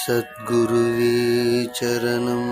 सद्गुरुवे चरणम्